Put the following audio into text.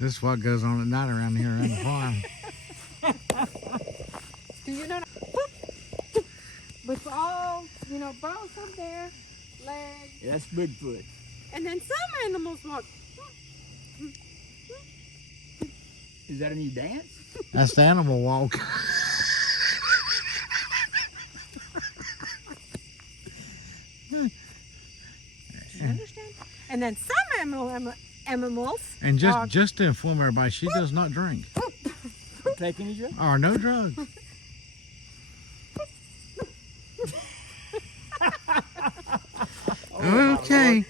This is what goes on at night around here on the farm. Do you know? With all, bones up there, legs. Yeah, that's Bigfoot. And then some animals walk. Is that a new dance? That's the animal walk. Do you understand? And then some animals. And walk. just to inform everybody, she does not drink. Take any drugs? Or no drugs. Okay.